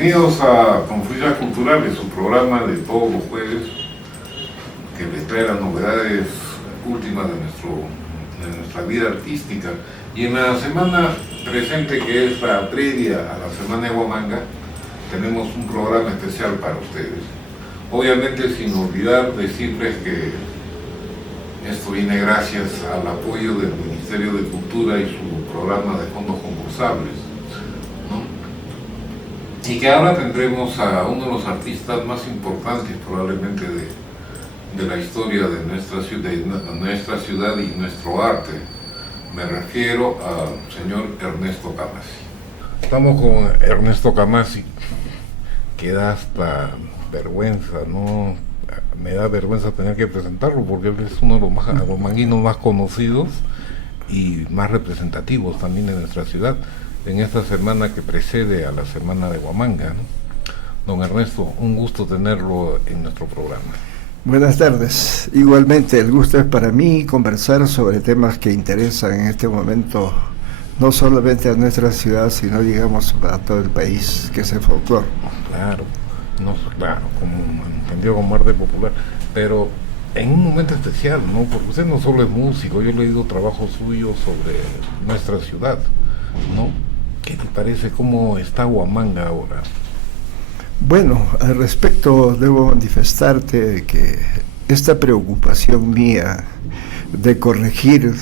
Bienvenidos a Confluencias Culturales, su programa de todos los jueves que les trae las novedades últimas de nuestra vida artística. Y en la semana presente, que es la previa a la Semana de Huamanga, tenemos un programa especial para ustedes. Obviamente sin olvidar decirles que esto viene gracias al apoyo del Ministerio de Cultura y su programa de fondos concursables, ¿no? Y que ahora tendremos a uno de los artistas más importantes probablemente de la historia de nuestra ciudad y nuestro arte. Me refiero al señor Ernesto Camasi. Estamos con Ernesto Camasi, que da hasta vergüenza, ¿no? Me da vergüenza tener que presentarlo porque él es uno de los huamanguinos más conocidos y más representativos también de nuestra ciudad en esta semana que precede a la Semana de Huamanga, ¿no? Don Ernesto, un gusto tenerlo en nuestro programa. Buenas tardes. Igualmente, el gusto es para mí conversar sobre temas que interesan en este momento no solamente a nuestra ciudad, sino digamos a todo el país, que es el folclore. Claro, no, claro, como entendido como arte popular, pero en un momento especial, ¿no? Porque usted no solo es músico, yo he leído trabajos suyos sobre nuestra ciudad, ¿no? ¿Qué te parece? ¿Cómo está Huamanga ahora? Bueno, al respecto debo manifestarte que esta preocupación mía de corregir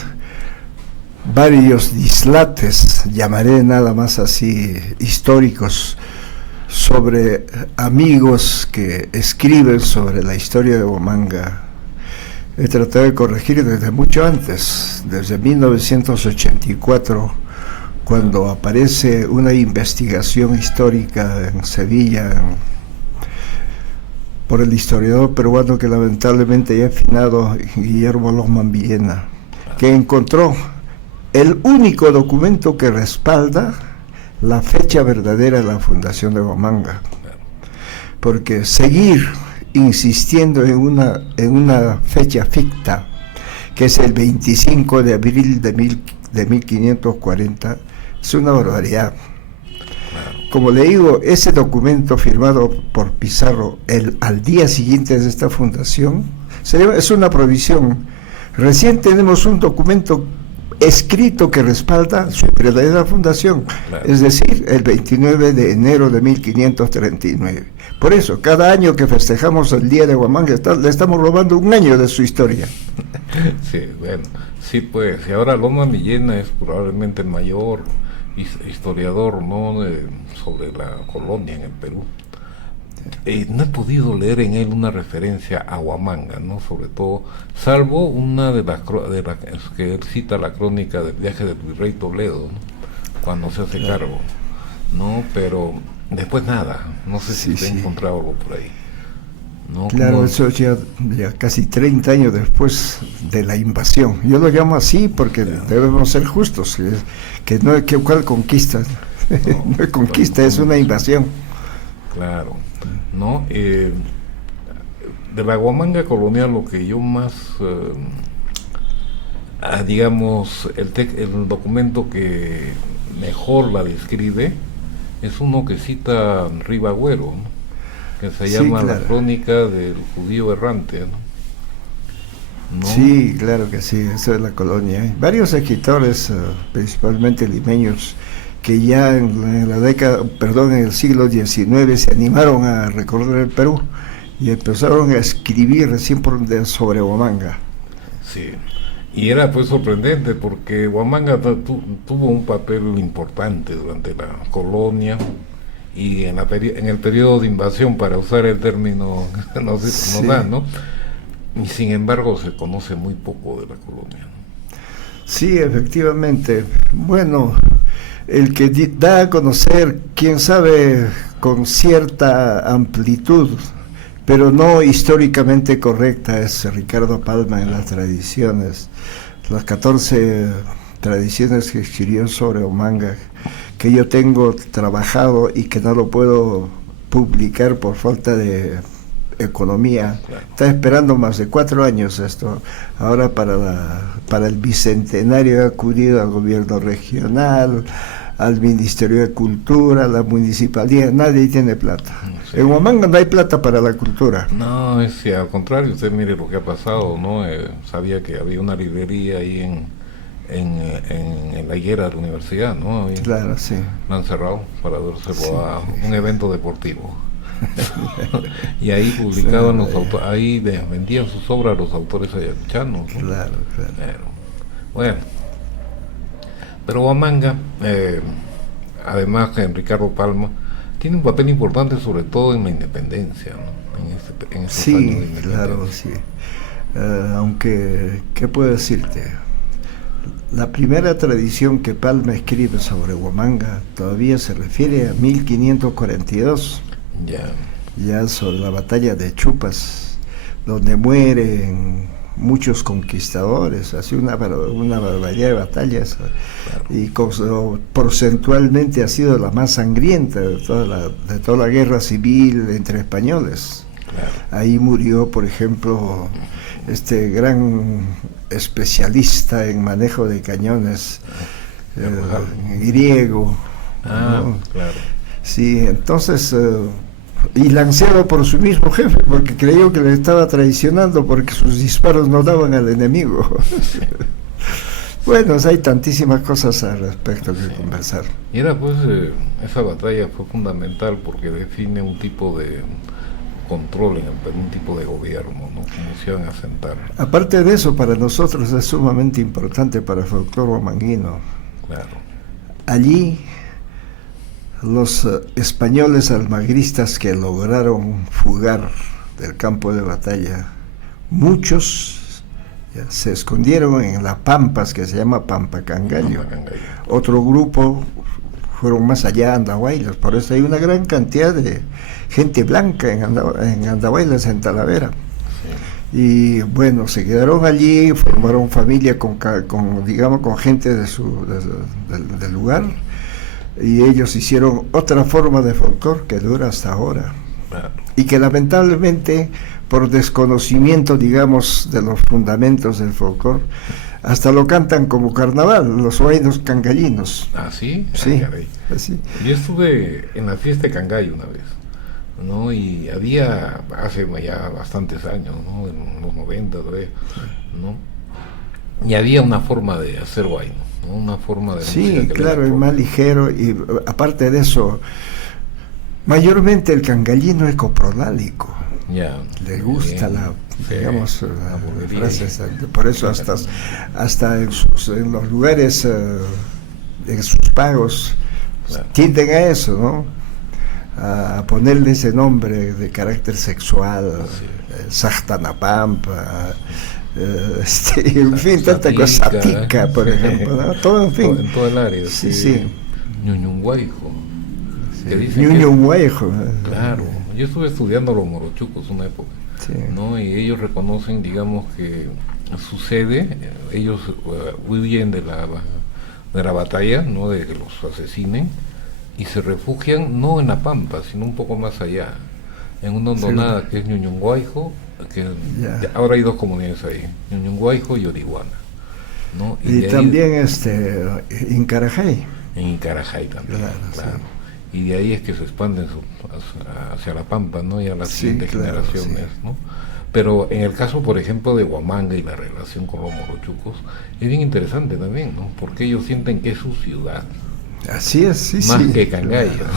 varios dislates, llamaré nada más así, históricos, sobre amigos que escriben sobre la historia de Huamanga, he tratado de corregir desde mucho antes, desde 1984, cuando aparece una investigación histórica en Sevilla por el historiador peruano que lamentablemente ya ha finado, Guillermo Losman Villena, que encontró el único documento que respalda la fecha verdadera de la fundación de Huamanga, porque seguir insistiendo en una fecha ficta, que es el 25 de abril de 1540, es una barbaridad. Como le digo, ese documento firmado por Pizarro al día siguiente de esta fundación es una provisión. Recién tenemos un documento escrito que respalda su verdadera fundación, es decir, el 29 de enero de 1539. Por eso, cada año que festejamos el Día de Huamanga, le estamos robando un año de su historia. Sí, bueno, sí, pues, y ahora Losman Villena es probablemente el mayor historiador, ¿no?, sobre la colonia en el Perú. No he podido leer en él una referencia a Huamanga, ¿no?, sobre todo, salvo una de las que él cita, la crónica del viaje del virrey Toledo, ¿no?, cuando se hace cargo, ¿no? Pero después nada, no sé si he encontrado algo por ahí, ¿no? Claro, eso ya casi 30 años después de la invasión. Yo lo llamo así porque debemos ser justos, que no es que cuál conquista, no es conquista, es una invasión. Claro, ¿no? De la Huamanga colonial, lo que yo más, digamos, el documento que mejor la describe es uno que cita Ribagüero, ¿no?, que se llama La crónica del judío errante, ¿no? Sí, claro que sí, eso es la colonia. Hay varios escritores, principalmente limeños, que ya en el siglo XIX se animaron a recorrer el Perú y empezaron a escribir recién sobre Huamanga. Sí, y era pues sorprendente porque Huamanga tuvo un papel importante durante la colonia y en el periodo de invasión, para usar el término no sé cómo da, ¿no? Y sin embargo se conoce muy poco de la colonia, ¿no? Sí, efectivamente. Bueno, el que da a conocer, quién sabe, con cierta amplitud, pero no históricamente correcta, es Ricardo Palma en las tradiciones, las 14 tradiciones que escribió sobre Huamanga, que yo tengo trabajado y que no lo puedo publicar por falta de economía. Está esperando más de 4 años esto. Ahora para el bicentenario he acudido al gobierno regional, al Ministerio de Cultura, a la municipalidad, nadie tiene plata. Sí. En Huamanga no hay plata para la cultura. No, al contrario, usted mire lo que ha pasado, ¿no? Sabía que había una librería ahí en la higuera de la universidad, ¿no? Ahí Claro, sí. la han cerrado para dárselo a un evento deportivo. Y ahí publicaban los autores, ahí vendían sus obras los autores ayacuchanos, ¿no? Claro. Bueno, pero Huamanga, además que Ricardo Palma, tiene un papel importante sobre todo en la independencia, ¿no? En estos años de independencia. Claro, sí. Aunque, ¿qué puedo decirte? La primera tradición que Palma escribe sobre Huamanga todavía se refiere a 1542. Ya sobre la batalla de Chupas, donde mueren muchos conquistadores, así una barbaridad de batallas, claro. Y porcentualmente ha sido la más sangrienta de toda la guerra civil entre españoles. Claro. Ahí murió, por ejemplo, este gran especialista en manejo de cañones, griego. ¿No? Claro. Sí, entonces... y lanceado por su mismo jefe, porque creyó que le estaba traicionando porque sus disparos no daban al enemigo. Bueno, hay tantísimas cosas al respecto que conversar. Y era pues, esa batalla fue fundamental porque define un tipo de control en un tipo de gobierno, ¿no? Como se iban a asentar. Aparte de eso, para nosotros es sumamente importante para el folclore huamanguino. Claro. Allí los españoles almagristas que lograron fugar del campo de batalla, muchos se escondieron en las pampas que se llama Pampa Cangallo. Otro grupo fueron más allá, Andahuaylas. Por eso hay una gran cantidad de gente blanca en Andahuaylas, en Talavera. Sí. Y bueno, se quedaron allí, formaron familia con gente del lugar. Y ellos hicieron otra forma de folclore que dura hasta ahora. Claro. Y que lamentablemente, por desconocimiento, digamos, de los fundamentos del folclore, hasta lo cantan como carnaval, los huaynos cangallinos. ¿Ah, sí? Sí. Así. Yo estuve en la fiesta de Cangallo una vez, ¿no? Y había, hace ya bastantes años, ¿no? En los 90 todavía, ¿no? Y había una forma de hacer huayno. Una forma de sí, claro, es más ligero y aparte de eso, mayormente el cangallino es coprolálico. Le gusta la frase, por eso hasta en los lugares, en sus pagos, claro, tienden a eso, ¿no? A ponerle ese nombre de carácter sexual, Sachtanapampa. En fin, tanta cosa, Tica, por ejemplo, ¿no? Todo, en fin. En todo el área. Sí. Ñuñunguaijo. Ñuñunguaijo. Claro. Yo estuve estudiando los morochucos una época, sí, ¿no? Y ellos reconocen, digamos, que sucede, ellos huyen de la batalla, ¿no? De que los asesinen, y se refugian no en la pampa, sino un poco más allá, en una hondonada, sí, que es Ñuñunguaijo, que ahora hay dos comunidades ahí, Ñuñunguaijo y Orihuana, ¿no? Y también Incarajay. En Incarajay también, claro. Sí. Y de ahí es que se expanden hacia la pampa, ¿no? Y a las siguientes generaciones, sí, ¿no? Pero en el caso, por ejemplo, de Huamanga y la relación con los morochucos, es bien interesante también, ¿no? Porque ellos sienten que es su ciudad. Así es, sí, más sí, que Cangallo. Claro,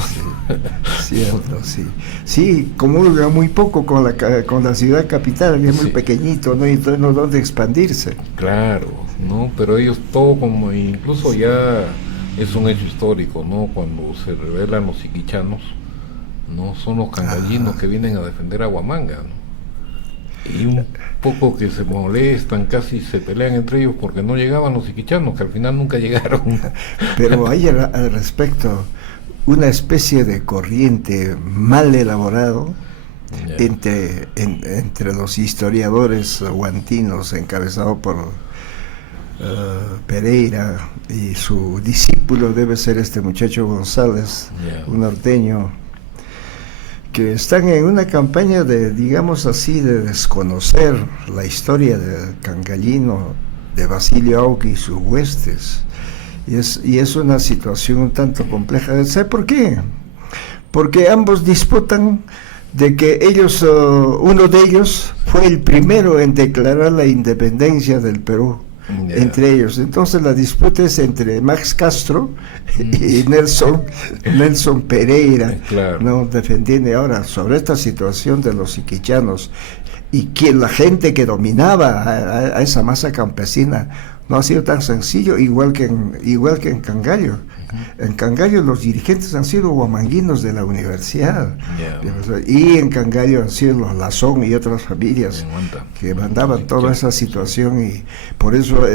sí. Cierto, sí. Sí, comulga muy poco con la ciudad capital, que es muy pequeñito, ¿no? Y entonces no dónde expandirse. Claro, ¿no? Pero ellos todo como, incluso ya es un hecho histórico, ¿no? Cuando se rebelan los siquichanos, ¿no? Son los cangallinos que vienen a defender a Huamanga, ¿no? Y un poco que se molestan, casi se pelean entre ellos porque no llegaban los siquichanos, que al final nunca llegaron. Pero hay al respecto una especie de corriente mal elaborado entre los historiadores guantinos, encabezado por Pereira, y su discípulo debe ser este muchacho González, un norteño, que están en una campaña de, digamos así, de desconocer la historia del cangallino, de Basilio Auqui y sus huestes, Y es una situación un tanto compleja. ¿Sabe por qué? Porque ambos disputan de que ellos, uno de ellos fue el primero en declarar la independencia del Perú, entre ellos. Entonces la disputa es entre Max Castro y Nelson Pereira, claro, ¿no? Defendiendo ahora sobre esta situación de los iquichanos, y que la gente que dominaba a esa masa campesina no ha sido tan sencillo, igual que en Cangallo. En Cangallo los dirigentes han sido huamanguinos de la universidad, y en Cangallo han sido los Lazón y otras familias que mandaban toda esa situación, y por eso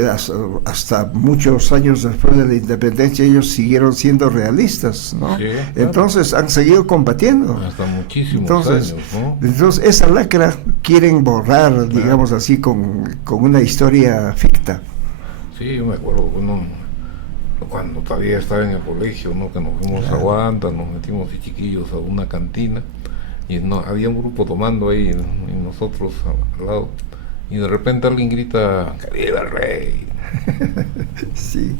hasta muchos años después de la independencia ellos siguieron siendo realistas, ¿no? Sí, claro. Entonces han seguido combatiendo hasta muchísimos años, ¿no? Entonces esa lacra quieren borrar, digamos así, con una historia ficta. Sí, yo me acuerdo, cuando todavía estaba en el colegio, ¿no? Que nos fuimos a Guanta, nos metimos de chiquillos a una cantina, y había un grupo tomando ahí, y nosotros al lado, y de repente alguien grita, ¡querido rey! Sí.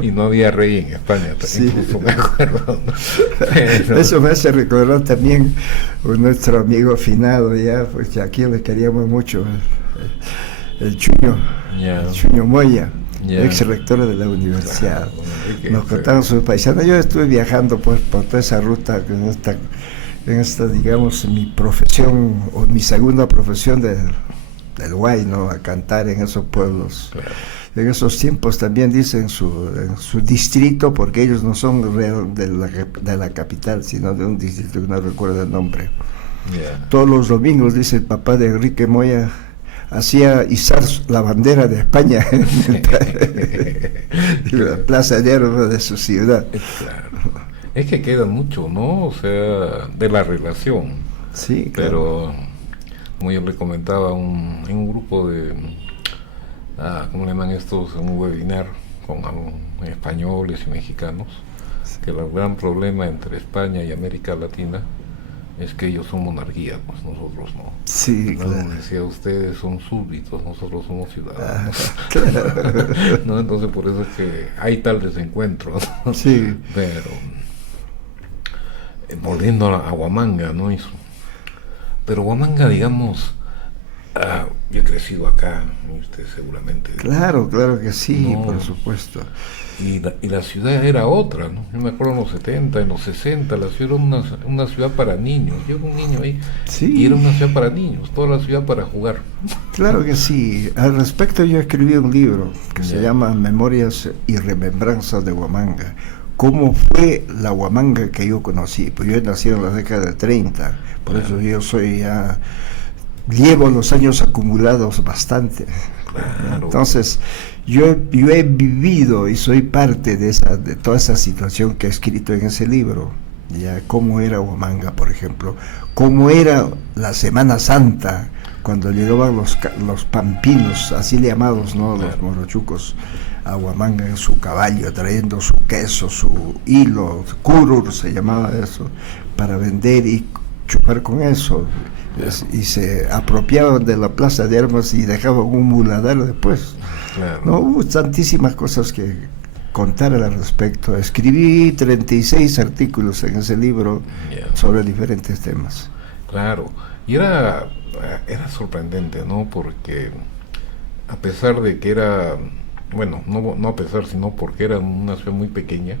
Y no había rey en España, sí. Incluso me acuerdo, ¿no? Pero eso me hace recordar también a nuestro amigo afinado, ya, pues aquí le queríamos mucho, el Chuño, el Chuño Moya, ex rector de la universidad. Nos contaron sus paisanos. Yo estuve viajando pues por toda esa ruta en esta, digamos, mi profesión, o mi segunda profesión del Guay, ¿no? A cantar en esos pueblos. Claro. En esos tiempos también dicen en su distrito, porque ellos no son de la capital, sino de un distrito que no recuerdo el nombre. Todos los domingos, dice el papá de Enrique Moya, hacía izar la bandera de España en la plaza de armas de su ciudad. Claro. Es que queda mucho, ¿no? O sea, de la relación. Sí, claro. Pero, como yo le comentaba, en un grupo de, ¿cómo le llaman estos? En un webinar con españoles y mexicanos, que el gran problema entre España y América Latina es que ellos son monarquía, pues nosotros no. Sí, claro. Como decía, ustedes son súbditos, nosotros somos ciudadanos. Claro. ¿No? Entonces por eso es que hay tal desencuentro, ¿no? Sí. Pero volviendo a Huamanga, ¿no? Pero Huamanga, digamos, yo he crecido acá, y usted seguramente. Claro que sí, no, por supuesto. Y la ciudad era otra, ¿no? Yo me acuerdo en los 70, en los 60, la ciudad era una ciudad para niños. Yo era un niño ahí, sí. Y era una ciudad para niños, toda la ciudad para jugar. Claro que sí. Al respecto yo escribí un libro que se llama Memorias y Remembranzas de Huamanga. ¿Cómo fue la Huamanga que yo conocí? Pues yo he nacido en la década de 30, por eso yo soy ya... Llevo los años acumulados bastante. Claro. Entonces, yo he vivido y soy parte de toda esa situación que he escrito en ese libro. Ya, cómo era Huamanga, por ejemplo, cómo era la Semana Santa, cuando llegaban los pampinos, así llamados, ¿no? Los morochucos, a Huamanga en su caballo, trayendo su queso, su hilo, curur se llamaba eso, para vender y chupar con eso. Y se apropiaban de la plaza de armas y dejaban un muladar después. Claro. No, hubo tantísimas cosas que contar al respecto. Escribí 36 artículos en ese libro sobre diferentes temas. Claro, y era sorprendente, ¿no? Porque a pesar de que era, bueno, no a pesar, sino porque era una ciudad muy pequeña,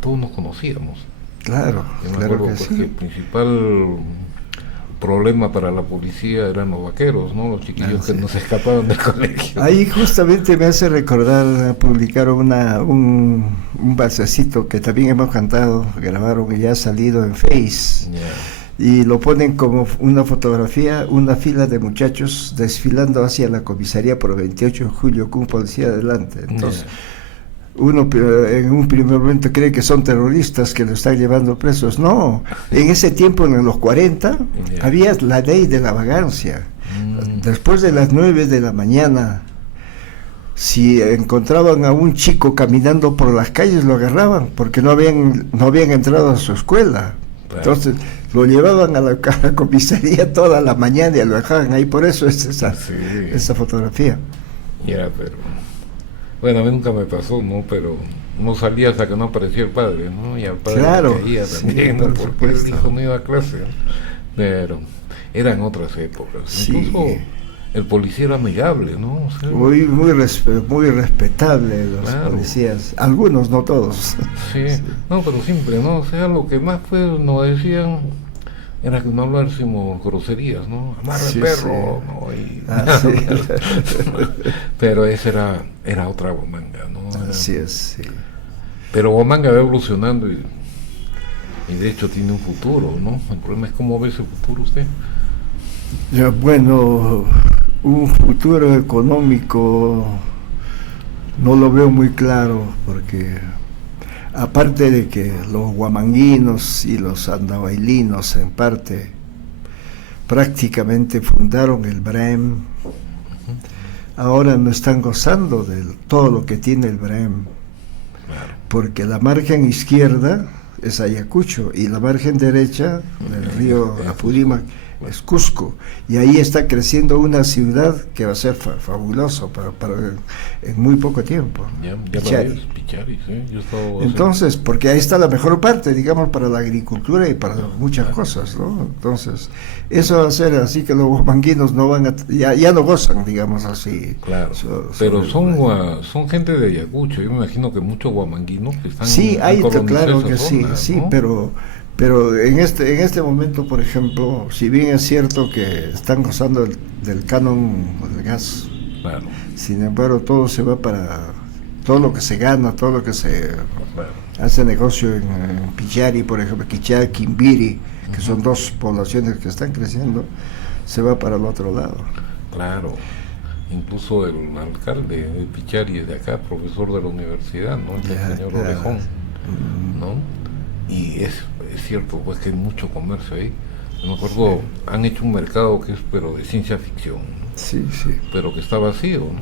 todos nos conocíamos. Claro, yo me claro acuerdo, que pues, sí. El principal problema para la policía eran los vaqueros, ¿no? Los chiquillos que nos escapaban del colegio. Ahí justamente me hace recordar, publicaron un balsecito que también hemos cantado, grabaron y ya ha salido en Face. Y lo ponen como una fotografía, una fila de muchachos desfilando hacia la comisaría por 28 de julio con un policía adelante. Entonces, uno en un primer momento cree que son terroristas que lo están llevando presos. No, en ese tiempo, en los 40, había la ley de la vagancia. Después de las 9 de la mañana, si encontraban a un chico caminando por las calles, lo agarraban, porque no habían entrado a su escuela. Entonces lo llevaban a la comisaría toda la mañana y lo dejaban ahí. Por eso es esa fotografía. Pero Bueno, a mí nunca me pasó, ¿no? Pero no salía hasta que no aparecía el padre, ¿no? Y al padre Claro, le caía sí, también, ¿no? por Porque el supuesto. hijo no iba a clase, ¿no? Pero eran otras épocas. Sí, Incluso el policía era amigable, ¿no? O sea, muy respetable los claro, policías, algunos, no todos. sí, Sí, no, pero siempre, ¿no? O sea, lo que más pues nos decían era que no hablásemos groserías, ¿no? Amarra el sí, sí. perro, ¿no? Y, Así, pero esa era otra Huamanga, ¿no? así es, sí. Pero Huamanga va evolucionando y de hecho tiene un futuro, ¿no? El problema es cómo ve ese futuro usted. Ya, bueno, un futuro económico no lo veo muy claro porque aparte de que los huamanguinos y los andahuaylinos en parte prácticamente fundaron el BREM, ahora no están gozando de todo lo que tiene el BREM, Claro. porque la margen izquierda es Ayacucho y la margen derecha del río Apurímac es Cusco, y ahí está creciendo una ciudad que va a ser fabuloso en muy poco tiempo. Ya Pichari. lo ves, Pichari, sí. Yo he estado Entonces, porque ahí está la mejor parte, digamos, para la agricultura y para muchas Claro. cosas, ¿no? Entonces, eso va a ser así que los manguinos no van a, ya no gozan, digamos así. Claro, pero son gente de Ayacucho. Yo me imagino que muchos guamanguinos que están Sí, hay, colonizado claro esa que sí, zona, sí, ¿no? pero en este momento, por ejemplo, si bien es cierto que están gozando del canon del gas, Claro, sin embargo, todo se va para todo lo que se gana, todo lo que se claro, hace negocio en Pichari, por ejemplo, Quichá, Quimbiri, que son dos poblaciones que están creciendo, se va para el otro lado. claro. Incluso el alcalde de Pichari es de acá, profesor de la universidad, ¿no? El Ya, señor claro. Orejón, ¿no? Y es cierto, pues que hay mucho comercio ahí. Yo me acuerdo, han hecho un mercado que es pero de ciencia ficción, ¿no? Sí, sí. Pero que está vacío, ¿no?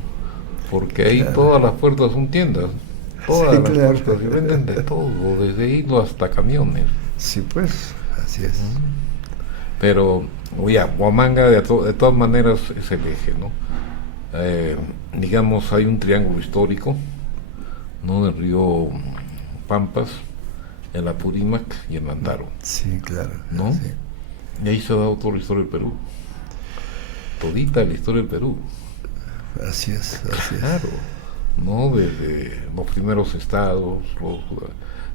Porque ahí Claro. todas las puertas son tiendas, todas Sí, las claro. puertas, y venden de todo, desde hilo hasta camiones. Sí, pues, así es. Pero, oye, Huamanga de todas maneras es el eje, ¿no? Digamos, hay un triángulo histórico, ¿no? Del río Pampas, el Apurímac y el Antaro, Sí, claro. ¿no? Sí. Y ahí se ha dado toda la historia del Perú, todita la historia del Perú. Así es, así es. Claro, ¿no? Desde los primeros estados,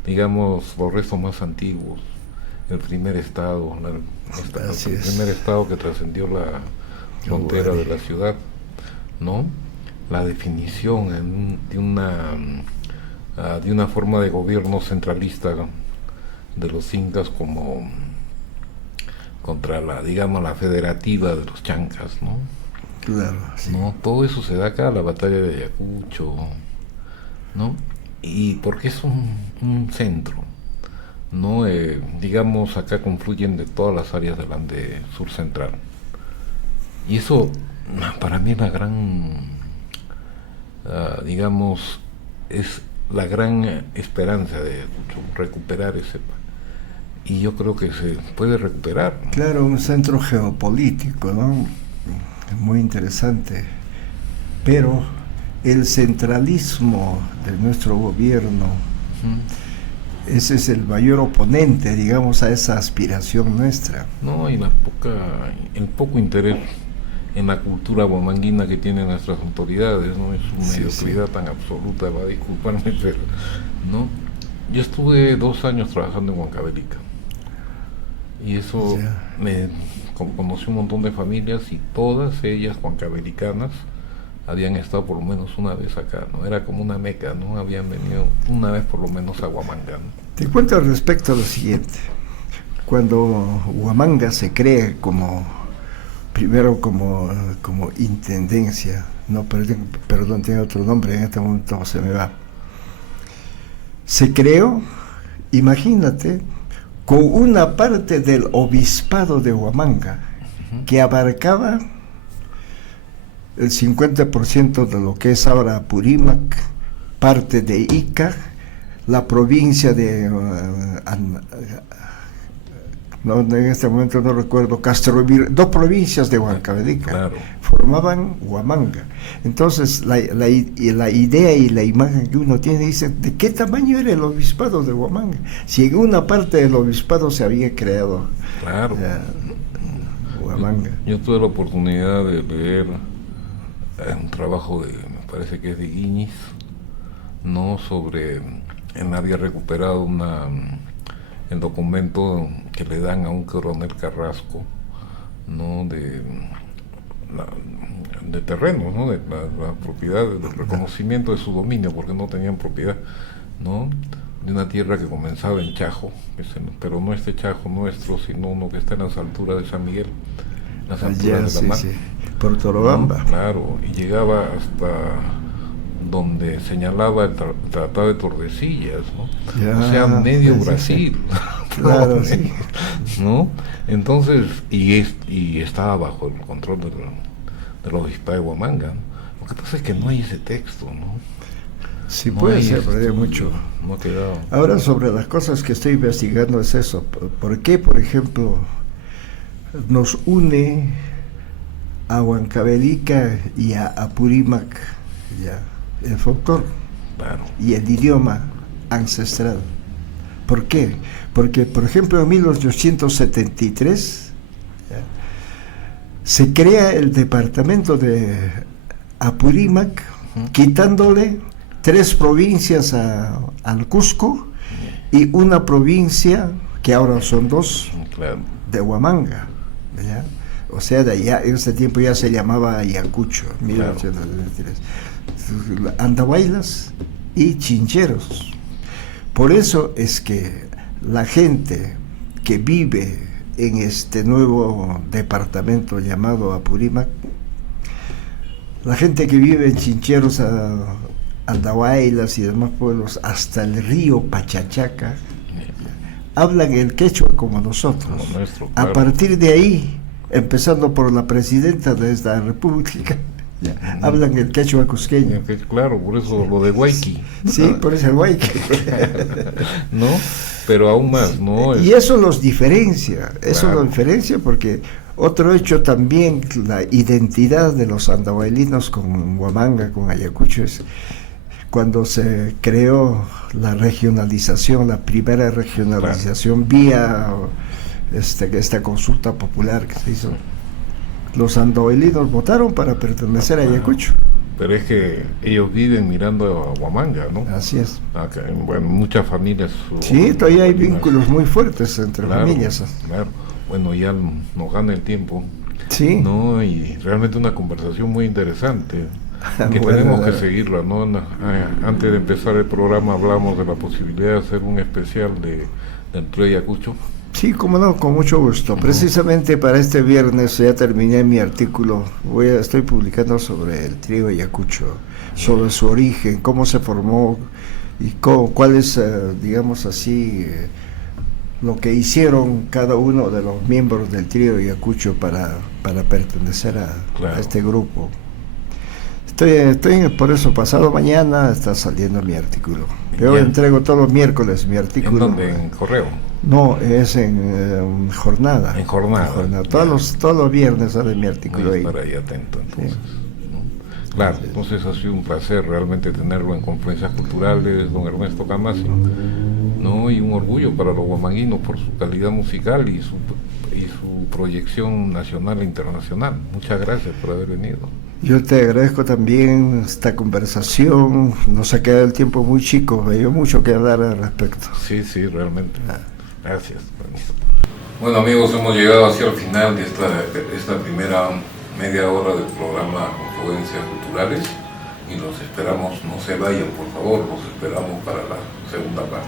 digamos, los restos más antiguos, el primer estado, Así el es. primer estado que trascendió la frontera de la ciudad, ¿no? La definición de una forma de gobierno centralista de los incas como contra digamos, la federativa de los chancas, ¿no? Claro, sí. ¿No? Todo eso se da acá, la batalla de Ayacucho, ¿no? Y porque es un centro, ¿no? Digamos, acá confluyen de todas las áreas del Ande Sur Central. Y eso, para mí, es la gran, digamos, es la gran esperanza de Ayacucho, recuperar ese. Y yo creo que se puede recuperar, ¿no? Claro, un centro geopolítico, ¿no? Muy interesante. Pero el centralismo de nuestro gobierno, ese es el mayor oponente, digamos, a esa aspiración nuestra. No, y el poco interés en la cultura huamanguina que tienen nuestras autoridades, ¿no? Es una Sí, mediocridad tan absoluta, va a disculparme, pero, ¿no? Yo estuve 2 años trabajando en Huancavelica, y eso Ya. conocí un montón de familias, y todas ellas huancavelicanas habían estado por lo menos una vez acá, ¿no? Era como una meca, ¿no? Habían venido una vez por lo menos a Huamanga, ¿no? Te cuento al respecto lo siguiente. Cuando Huamanga se cree primero como intendencia, no, perdón, tiene otro nombre, en este momento se me va. Se creó, imagínate, con una parte del obispado de Huamanga, que abarcaba el 50% de lo que es ahora Apurímac, parte de Ica, la provincia de no, en este momento no recuerdo, Castrovir, 2 provincias de Huancavelica, Claro. formaban Huamanga. Entonces la idea y la imagen que uno tiene dice, ¿de qué tamaño era el obispado de Huamanga? Si en una parte del obispado se había creado claro. Huamanga. Yo tuve la oportunidad de leer un trabajo me parece que es de Guiñiz, ¿no? Sobre, él había recuperado el documento que le dan a un coronel Carrasco, ¿no? de terrenos, ¿no? De la propiedad, del reconocimiento de su dominio, porque no tenían propiedad, ¿no? De una tierra que comenzaba en Chajo, pero no este Chajo nuestro, sino uno que está en las alturas de San Miguel, las alturas de la mar. Sí. Por Torobamba. ¿No? Claro, y llegaba hasta donde señalaba el Tratado de Tordesillas, ¿no? Ya, o sea, medio Brasil. Claro, sí. ¿No? Entonces, y estaba bajo el control del obispado de Huamanga, ¿no? Lo que pasa es que no hay ese texto, ¿no? Sí, no puede ser, pero hay mucho. No ha quedado. Ahora, sobre las cosas que estoy investigando es eso. ¿Por qué, por ejemplo, nos une a Huancavelica y a Apurímac, ya, el folclore, claro, y el idioma ancestral? ¿Por qué? Porque, por ejemplo, en 1873 ya, se crea el departamento de Apurímac, quitándole 3 provincias al Cusco y una provincia, que ahora son 2, claro, de Huamanga, ¿ya? O sea, de allá, en ese tiempo ya se llamaba Ayacucho, 1893. Claro. Andahuaylas y Chincheros. Por eso es que la gente que vive en este nuevo departamento llamado Apurímac, la gente que vive en Chincheros, Andahuaylas y demás pueblos, hasta el río Pachachaca, hablan el quechua como nosotros. Como nuestro, claro. A partir de ahí, empezando por la presidenta de esta república, hablan el quechua cusqueño. Claro, por eso lo de Huayqui. Sí, por eso el Huayqui. ¿No? Pero aún más, ¿no? Y eso los diferencia, lo diferencia porque otro hecho también, la identidad de los andahuaylinos con Huamanga, con Ayacucho, es cuando se creó la regionalización, la primera regionalización, vía esta consulta popular que se hizo. Los andahuaylinos votaron para pertenecer a Ayacucho. Pero es que ellos viven mirando a Huamanga, ¿no? Así es. Bueno, muchas familias. Sí, todavía hay vínculos muy fuertes entre familias. Claro. Bueno, ya nos gana el tiempo. Sí. ¿No? Y realmente una conversación muy interesante. Que tenemos que seguirla, ¿no? Antes de empezar el programa hablamos de la posibilidad de hacer un especial del trío Ayacucho. Sí, cómo no, con mucho gusto. Precisamente para este viernes ya terminé mi artículo. Estoy publicando sobre el trío Ayacucho, sobre su origen, cómo se formó y cuál es, digamos así, lo que hicieron cada uno de los miembros del trío Ayacucho para pertenecer a este grupo. Estoy por eso, pasado mañana está saliendo mi artículo. Yo entrego todos los miércoles mi artículo. ¿En dónde? ¿En correo? No, es en jornada. En jornada. Todos los viernes sale mi artículo ahí. Voy a estar ahí atento, entonces. Sí. ¿No? Claro, entonces ha sido un placer realmente tenerlo en Confluencias Culturales, don Ernesto Camasi, ¿no? Y un orgullo para los huamanguinos por su calidad musical y su proyección nacional e internacional. Muchas gracias por haber venido. Yo te agradezco también esta conversación. Nos ha quedado el tiempo muy chico, hay mucho que hablar al respecto. Sí, realmente. Gracias. Bueno, amigos, hemos llegado hacia el final de esta primera media hora del programa Confluencias Culturales y los esperamos, no se vayan, por favor, los esperamos para la segunda parte.